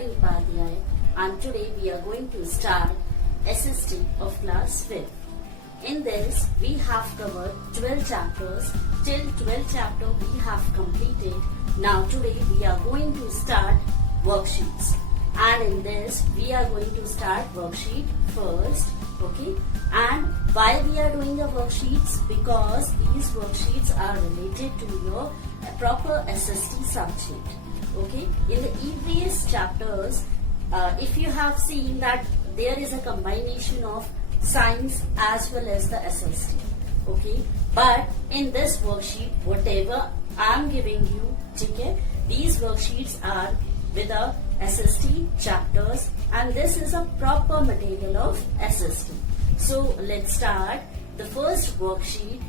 Bhandari Upadhyay, and today we are going to start SST of class 5th. In this, we have covered 12 chapters. Till 12th chapter we have completed. Now today we are going to start worksheets. And in this, we are going to start worksheet first. Okay. And why we are doing the worksheets? Because these worksheets are related to your proper SST subject. Okay. In the previous chapters, if you have seen that there is a combination of science as well as the SST. Okay. But in this worksheet, whatever I am giving you, okay, these worksheets are with the SST chapters, and this is a proper material of SST. So let's start the first worksheet.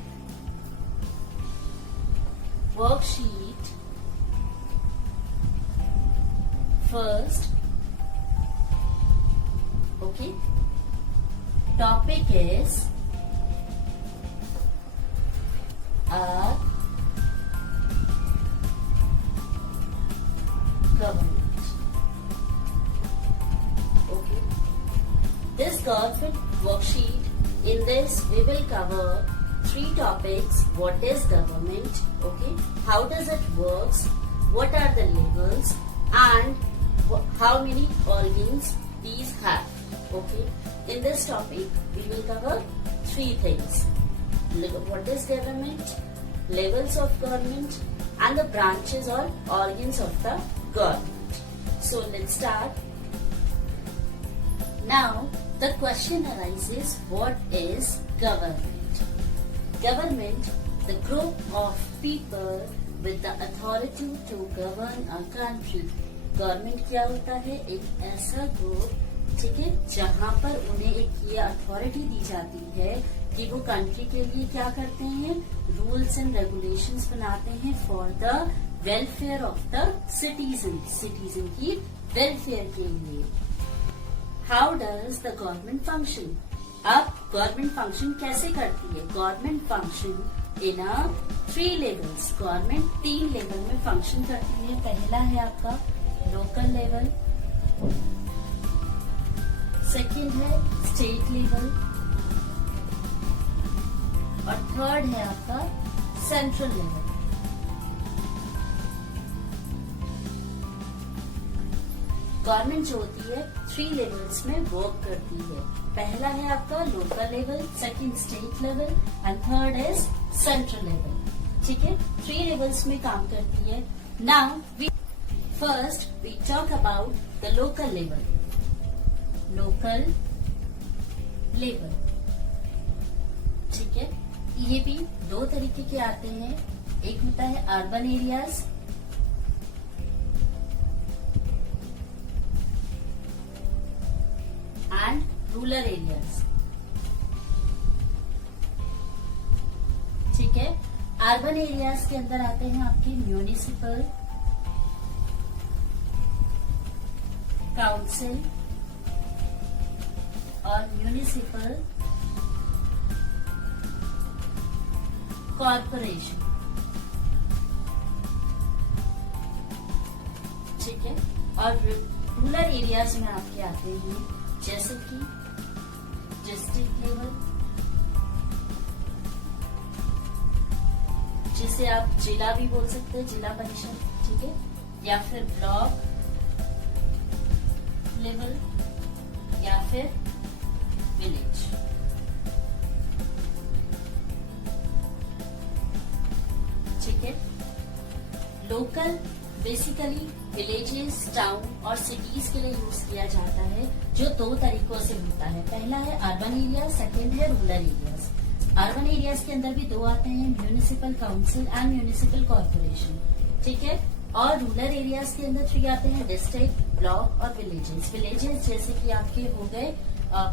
Worksheet first. Okay. Topic is government. Okay. This government worksheet, in this we will cover 3 topics. What is government? Okay. How does it works? What are the levels? And how many organs these have? Okay. In this topic, we will cover 3 things. What is government? Levels of government, and the branches or organs of the government. So let's start. Now the question arises, what is government? Government, the group of people with the authority to govern a country. Government क्या होता है? एक ऐसा group, ठीक है, जहाँ पर उन्हें एक ये अथॉरिटी दी जाती है कि वो कंट्री के लिए क्या करते हैं? रूल्स एंड रेगुलेशंस बनाते हैं for the welfare of the citizen, citizen की वेलफेयर के लिए. How does the government function? अब गवर्नमेंट फंक्शन कैसे करती है? Government function in 3 levels. Government 3 level में फंक्शन करती है. पहला है आपका लोकल लेवल, सेकेंड है स्टेट लेवल, और थर्ड है आपका सेंट्रल लेवल. गवर्नमेंट जो होती है 3 लेवल्स में वर्क करती है. पहला है आपका local level, second state level, and third is central level. ठीक है, 3 लेवल्स में काम करती है. Now first we talk about the local level. Local level, ठीक है, ये भी 2 तरीके के आते हैं. एक होता है urban areas and rural areas. ठीक है, अर्बन एरियाज के अंदर आते हैं आपके म्यूनिसिपल काउंसिल और म्यूनिसिपल कॉरपोरेशन. ठीक है, और रूरल एरियाज में आपके आते हैं जैसे कि डिस्ट्रिक्ट लेवल, जिसे आप जिला भी बोल सकते हैं, जिला परिषद. ठीक है, या फिर ब्लॉक लेवल, या फिर विलेज. ठीक है, लोकल बेसिकली विलेजेस, टाउन और सिटीज के लिए यूज किया जाता है, जो 2 तरीकों से होता है. पहला है अर्बन एरिया, सेकेंड है रूरल एरियाज. अर्बन एरियाज के अंदर भी 2 आते हैं, municipal council and municipal corporation. ठीक है, और रूरल एरियाज के अंदर 3 आते हैं, डिस्ट्रिक्ट, ब्लॉक और विलेजेस. विलेजेस जैसे कि आपके हो गए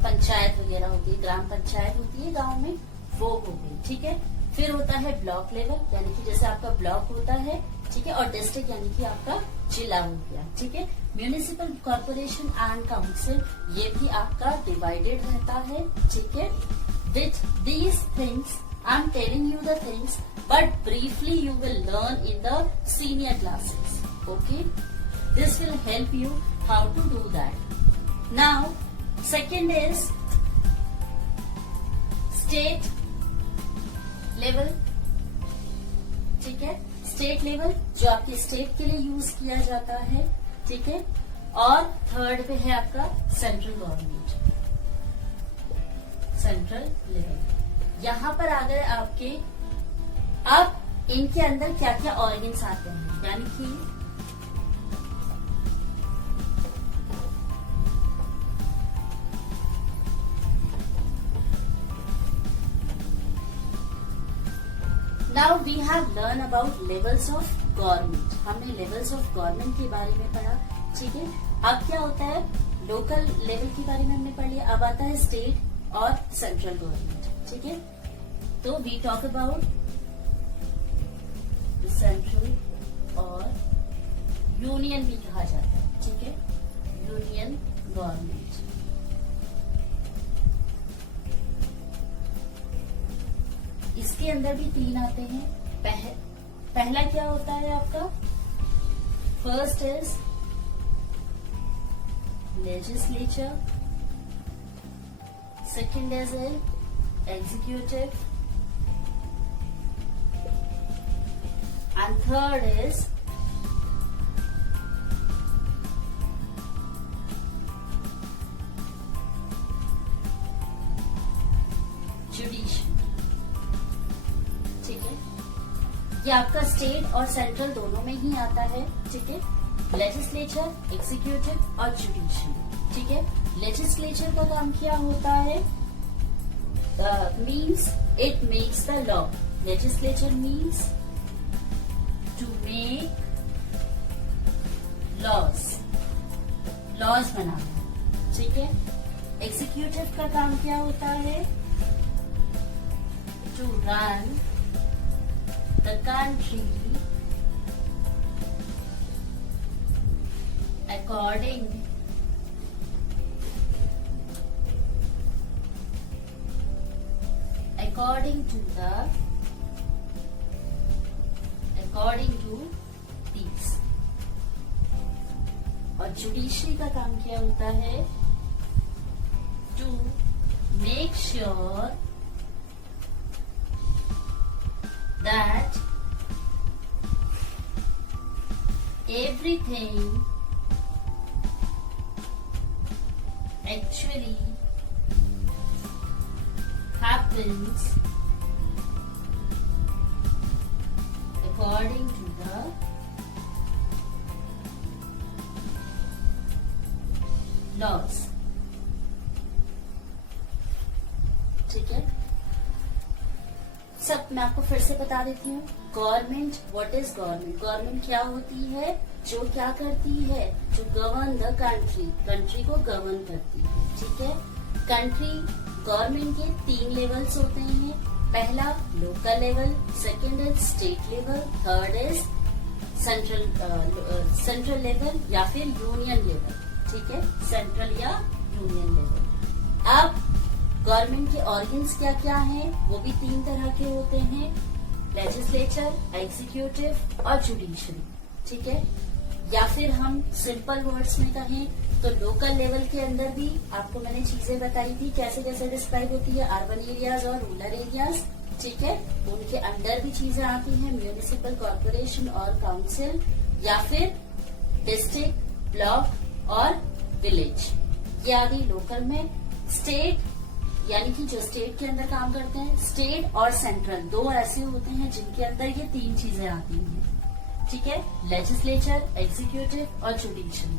पंचायत वगैरह होती है, ग्राम पंचायत होती है गांव में, वो हो गई. ठीक है, फिर होता है ब्लॉक लेवल, यानी कि जैसे आपका ब्लॉक होता है. ठीक है, और डिस्ट्रिक्ट यानी कि आपका जिला हो गया. ठीक है, म्यूनिसिपल कॉर्पोरेशन एंड काउंसिल, ये भी आपका डिवाइडेड रहता है. ठीक है, with these things I am telling you the things but briefly you will learn in the senior classes. Okay, This will help you how to do that. Now, second is state level. ठीक है, state level जो आपके state के लिए use किया जाता है, ठीक है। और थर्ड पे है आपका सेंट्रल गवर्नमेंट, सेंट्रल लेवल। यहां पर आ गए आपके, अब इनके अंदर क्या क्या ऑर्गन्स आते हैं, यानी कि now we have learn about levels of government. हमने लेवल्स ऑफ गवर्नमेंट के बारे में पढ़ा, ठीक है। अब क्या होता है, लोकल लेवल के बारे में हमने पढ़ लिया, अब आता है स्टेट और सेंट्रल गवर्नमेंट, ठीक है। तो वी टॉक अबाउट सेंट्रल और यूनियन भी कहा जाता है, ठीक है, यूनियन गवर्नमेंट। इसके अंदर भी तीन आते हैं। पहला क्या होता है आपका, first is legislature, second is executive and third is judiciary. ठीक है, ये आपका स्टेट और सेंट्रल दोनों में ही आता है, ठीक है। लेजिस्लेचर, एग्जीक्यूटिव और जुडिशरी, ठीक है। लेजिस्लेचर का काम क्या होता है, means it makes the law. Legislature means to make laws बनाना, ठीक है। एग्जीक्यूटिव का काम क्या होता है, to run the country according to these। और जुडिशरी का काम क्या होता है, to make sure that everything actually happens according to the laws, ठीक है। सब मैं आपको फिर से बता देती हूँ। Government, what is government? Government क्या होती है, जो क्या करती है, जो गवर्न द कंट्री, कंट्री को गवर्न करती है, ठीक है। कंट्री गवर्नमेंट के 3 लेवल्स होते हैं। पहला local level, second is state level, third is central level या फिर यूनियन लेवल, ठीक है, सेंट्रल या यूनियन लेवल। अब गवर्नमेंट के ऑर्गन्स क्या क्या हैं, वो भी 3 तरह के होते हैं, लेजिस्लेचर, एग्जीक्यूटिव और जुडिशरी, ठीक है। या फिर हम सिंपल वर्ड्स में कहें तो लोकल लेवल के अंदर भी आपको मैंने चीजें बताई थी कैसे कैसे डिस्क्राइब होती है, अर्बन एरियाज और रूरल एरियाज, ठीक है। उनके अंदर भी चीजें आती हैं, म्यूनिसिपल कॉर्पोरेशन और काउंसिल, या फिर डिस्ट्रिक्ट, ब्लॉक और विलेज, ये आ गई लोकल में। स्टेट यानी कि जो स्टेट के अंदर काम करते हैं, स्टेट और सेंट्रल 2 ऐसे होते हैं जिनके अंदर ये 3 चीजें आती हैं, ठीक है, लेजिस्लेचर, एग्जीक्यूटिव और जुडिशरी।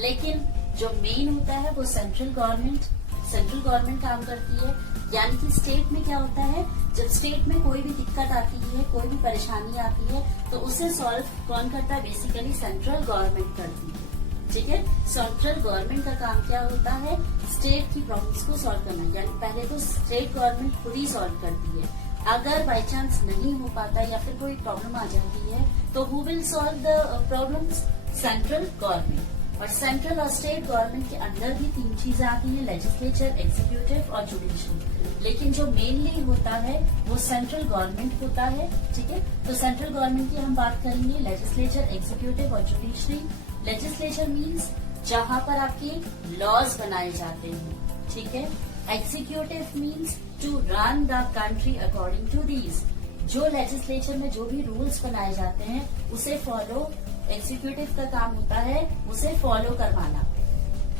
लेकिन जो मेन होता है वो सेंट्रल गवर्नमेंट काम करती है। यानी कि स्टेट में क्या होता है, जब स्टेट में कोई भी दिक्कत आती है, कोई भी परेशानी आती है, तो उसे सॉल्व कौन करता है, बेसिकली सेंट्रल गवर्नमेंट करती है, ठीक है। सेंट्रल गवर्नमेंट का काम क्या होता है, स्टेट की प्रॉब्लम्स को सॉल्व करना, यानी पहले तो स्टेट गवर्नमेंट खुद ही सॉल्व करती है। अगर बाई चांस नहीं हो पाता या फिर कोई प्रॉब्लम आ जाती है तो who will solve the problems, central government, और सेंट्रल और स्टेट गवर्नमेंट के अंदर भी 3 चीजें आती हैं, लेजिस्लेचर, एग्जीक्यूटिव और जुडिशरी। लेकिन जो मेनली होता है वो सेंट्रल गवर्नमेंट होता है, ठीक है। तो सेंट्रल गवर्नमेंट की हम बात करेंगे, लेजिस्लेचर, एग्जीक्यूटिव और जुडिशरी। लेजिस्लेचर मीन्स जहां पर आपके लॉज बनाए जाते हैं, ठीक है। Executive means to run the country according to these. जो लेजिस्लेचर में जो भी रूल्स बनाए जाते हैं उसे फॉलो एग्जीक्यूटिव का काम होता है, उसे फॉलो करवाना,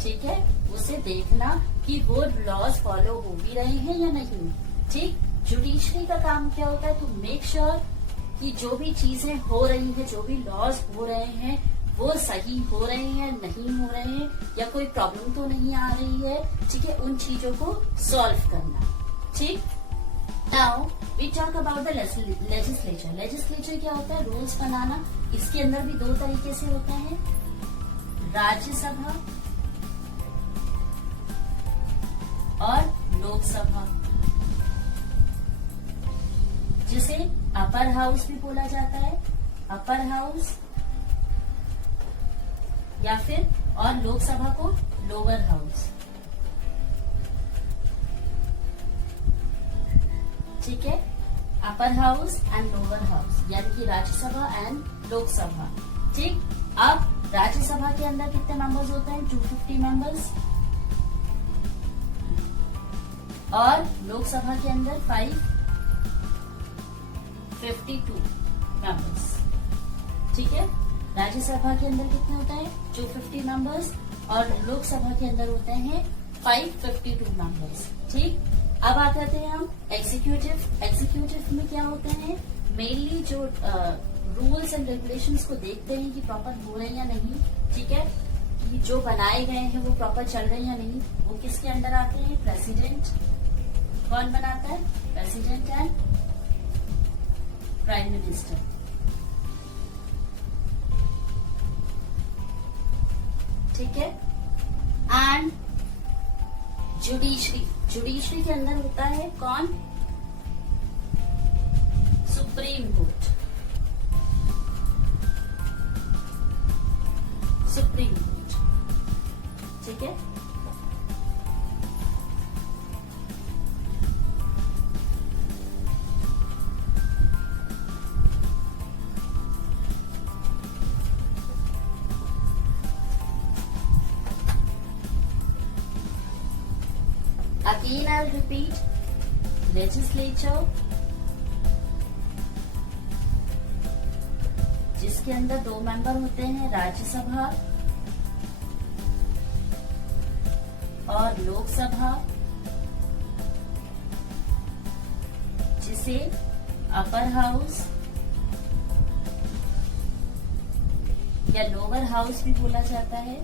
ठीक है। उसे देखना कि वो लॉज फॉलो हो भी रहे हैं या नहीं, ठीक। जुडिशरी का काम क्या होता है, टू मेक श्योर कि जो भी चीजें हो रही है, जो भी लॉज हो रहे हैं वो सही हो रहे हैं, नहीं हो रहे हैं, या कोई प्रॉब्लम तो नहीं आ रही है, ठीक है। उन चीजों को सॉल्व करना, ठीक। Now we talk about the legislature. Legislature क्या होता है, रूल्स बनाना। इसके अंदर भी 2 तरीके से होते हैं, राज्यसभा और लोकसभा, जिसे अपर हाउस भी बोला जाता है, अपर हाउस, या फिर और लोकसभा को लोअर हाउस, ठीक है। Upper house and lower house, यानी कि राज्यसभा एंड लोकसभा, ठीक। अब राज्यसभा के अंदर कितने मेंबर्स होते हैं, 250 मेंबर्स, और लोकसभा के अंदर 552 मेंबर्स, ठीक है। राज्यसभा के अंदर कितने होते हैं, 250 मेंबर्स, और लोकसभा के अंदर होते हैं 552 मेंबर्स, ठीक। अब आ करते हैं हम एग्जीक्यूटिव। एग्जीक्यूटिव में क्या होते हैं, मेनली जो रूल्स एंड रेगुलेशंस को देखते हैं कि प्रॉपर हो रहे हैं या नहीं, ठीक है, कि जो बनाए गए हैं वो प्रॉपर चल रहे हैं या नहीं। वो किसके अंडर आते हैं, प्रेसिडेंट। कौन बनाता है, प्रेसिडेंट एंड प्राइम मिनिस्टर, ठीक है। एंड जुडिशरी, जुडिशरी के अंदर होता है कौन, सुप्रीम कोर्ट, सुप्रीम कोर्ट, ठीक है। Again I'll repeat, legislature, जिसके अंदर 2 मेंबर होते हैं, राज्यसभा और लोकसभा, जिसे अपर हाउस या लोअर हाउस भी बोला जाता है,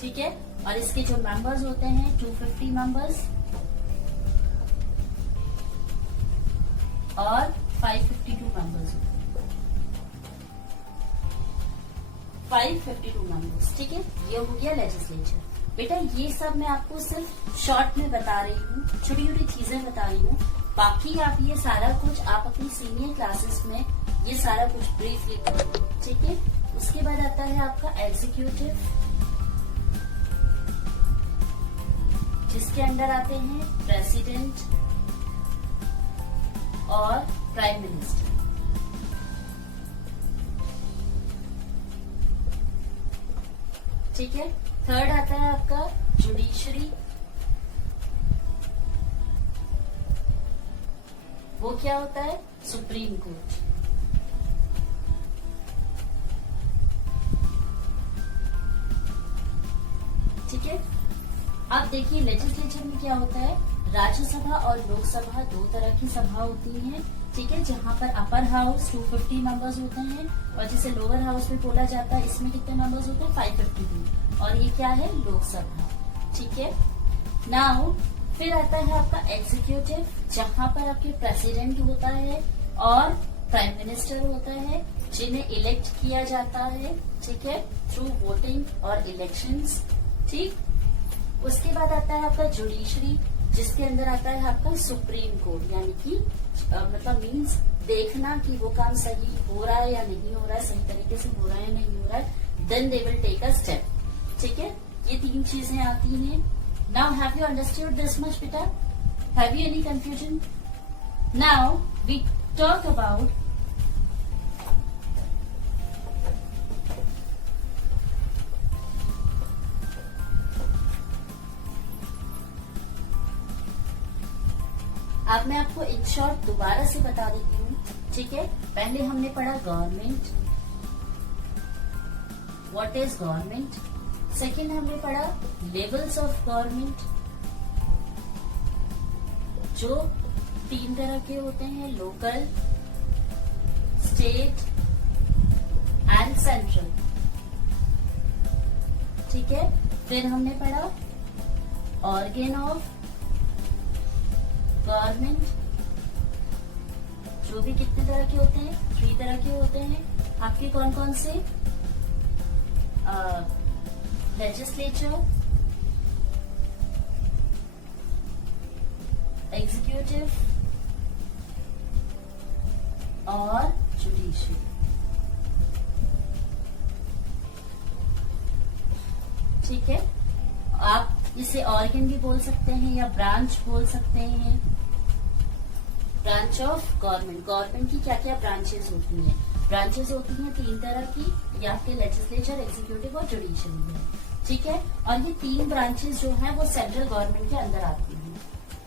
ठीक है। और इसके जो मेंबर्स होते हैं 250 मेंबर्स और 552 मेंबर्स, 552 मेंबर्स, ठीक है। ये हो गया लेजिस्लेचर। बेटा ये सब मैं आपको सिर्फ शॉर्ट में बता रही हूँ, छोटी छोटी चीजें बता रही हूँ। बाकी आप ये सारा कुछ आप अपनी सीनियर क्लासेस में ये सारा कुछ ब्रीफली करेंगे, ठीक है। उसके बाद आता है आपका एग्जीक्यूटिव, जिसके अंडर आते हैं प्रेसिडेंट और प्राइम मिनिस्टर, ठीक है। थर्ड आता है आपका जुडिशरी, वो क्या होता है, सुप्रीम कोर्ट, ठीक है। अब देखिए लेजिस्लेचर में क्या होता है, राज्यसभा और लोकसभा 2 तरह की सभा होती हैं, ठीक है। जहां पर अपर हाउस 250 मेंबर्स होते हैं और जिसे लोअर हाउस भी बोला जाता है, इसमें कितने मेंबर्स होते हैं, 552, और ये क्या है, लोकसभा, ठीक है। नाउ फिर आता है आपका एग्जीक्यूटिव, जहां पर आपके प्रेसिडेंट होता है और प्राइम मिनिस्टर होता है, जिन्हें इलेक्ट किया जाता है, ठीक है, थ्रू वोटिंग और इलेक्शंस, ठीक। उसके बाद आता है आपका जुडिशरी, जिसके अंदर आता है आपका सुप्रीम कोर्ट, यानी कि मतलब मीन्स देखना कि वो काम सही हो रहा है या नहीं हो रहा है, सही तरीके से हो रहा है या नहीं हो रहा है, then they will take a step. ठीक है, ये 3 चीजें आती हैं. Now have you understood this much बेटा? Have you any confusion? Now we talk about अब मैं आपको इन शॉर्ट दोबारा से बता देती हूँ. ठीक है, पहले हमने पढ़ा government, what is government. Second हमने पढ़ा लेवल्स ऑफ गवर्नमेंट, जो 3 तरह के होते हैं, लोकल, स्टेट एंड सेंट्रल. ठीक है, फिर हमने पढ़ा ऑर्गन ऑफ गवर्नमेंट, जो भी कितने तरह के होते हैं, 3 तरह के होते हैं. आपके कौन कौन से? लेजिस्लेचर, एग्जीक्यूटिव और जुडिशियरी. ठीक है, आप इसे ऑर्गन भी बोल सकते हैं या ब्रांच बोल सकते हैं. ब्रांच ऑफ गवर्नमेंट, गवर्नमेंट की क्या क्या ब्रांचेस होती हैं? ब्रांचेस होती हैं 3 तरह की, या आपके लेजिस्लेचर, एग्जीक्यूटिव और जुडिशियरी है. ठीक है, और ये 3 ब्रांचेस जो हैं वो सेंट्रल गवर्नमेंट के अंदर आती हैं.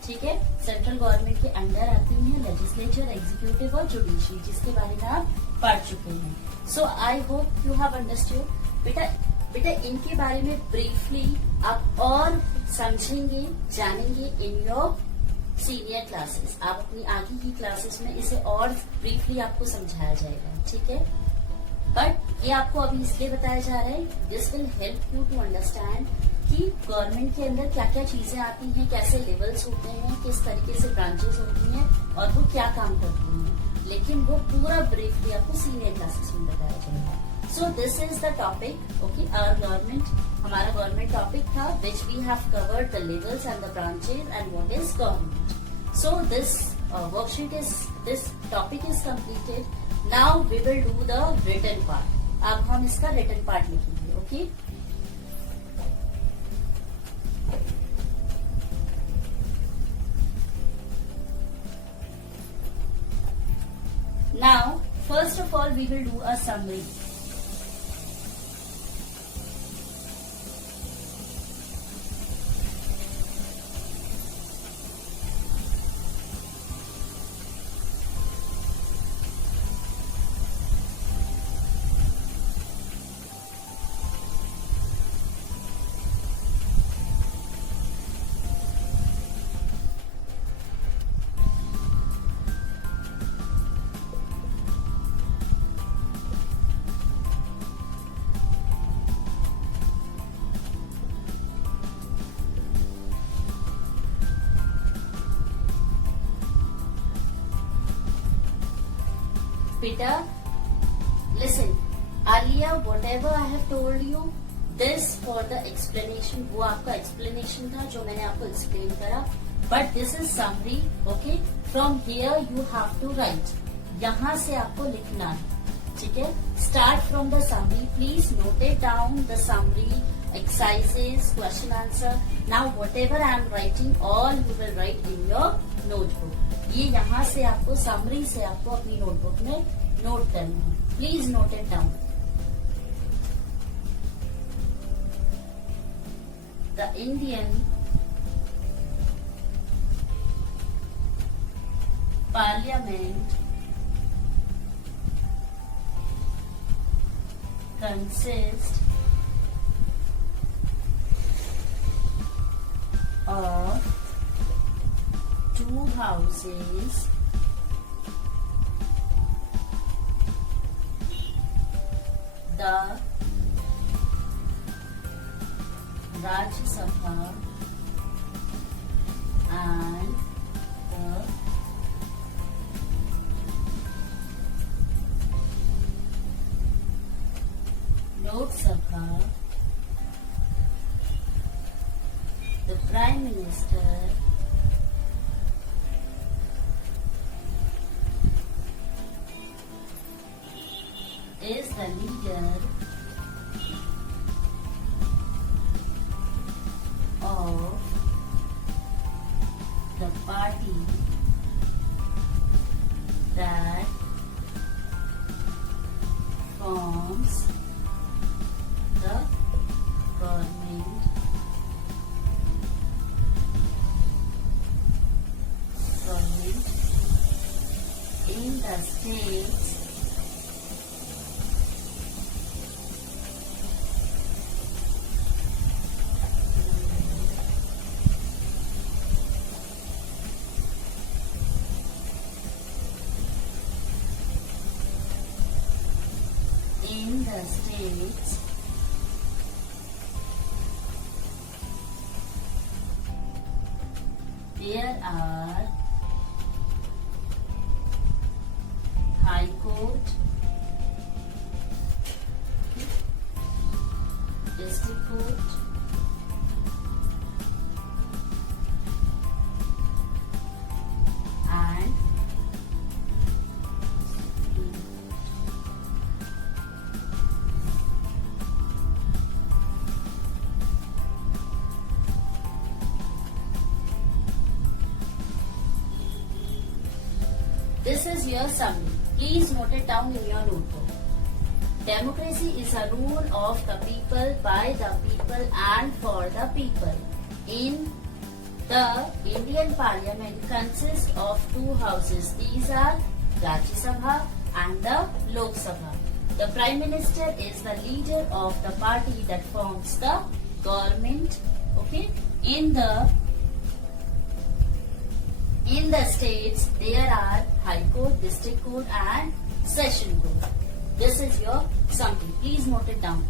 ठीक है, सेंट्रल गवर्नमेंट के अंदर आती हैं लेजिस्लेचर, एग्जीक्यूटिव और जुडिशियरी, जिसके बारे में आप पढ़ चुके हैं. So I hope you have understood. बेटा इनके बारे में ब्रीफली आप और समझेंगे, जानेंगे इन योर सीनियर क्लासेस. आप अपनी आगे की क्लासेस में इसे और ब्रीफली आपको समझाया जाएगा. ठीक है, बट ये आपको अभी इसलिए बताया जा रहा है, this will help you to understand कि गवर्नमेंट के अंदर क्या क्या चीजें आती हैं, कैसे लेवल्स होते हैं, किस तरीके से ब्रांचेस होती हैं और वो क्या काम करती हैं. लेकिन वो पूरा ब्रीफली आपको सीनियर क्लासेस में बताया जाएगा. So this is the topic. Okay, our government, हमारा गवर्नमेंट टॉपिक था, which we have covered the levels and the branches and what is government. So this worksheet is, this topic is completed. Now we will do the written part. अब हम इसका written part लिखेंगे. Okay, now first of all we will do a summary. Beta, listen. Earlier, whatever I have told you, this for the explanation. वो आपका explanation था जो मैंने आपको explain करा. But this is summary. Okay. From here you have to write. यहाँ से आपको लिखना है. ठीक है. Start from the summary. Please note it down. The summary, exercises, question answer. Now whatever I am writing, all you will write in your notebook. ये यहाँ से आपको समरी से आपको अपनी नोटबुक में नोट करना है. Please note it down. The Indian parliament consist of 2 houses, the Rajya Sabha and the Lok Sabha. The Prime Minister is the leader of the party that forms the government in the states there are High Court, District Court, and this is your summary. Please note it down in your notebook. Democracy is a rule of the people, by the people and for the people. In the Indian Parliament consists of two houses. These are Rajya Sabha and the Lok Sabha. The Prime Minister is the leader of the party that forms the government. Okay. In the states, there are High Court, District Court and Session Court. This is your summary. Please note it down.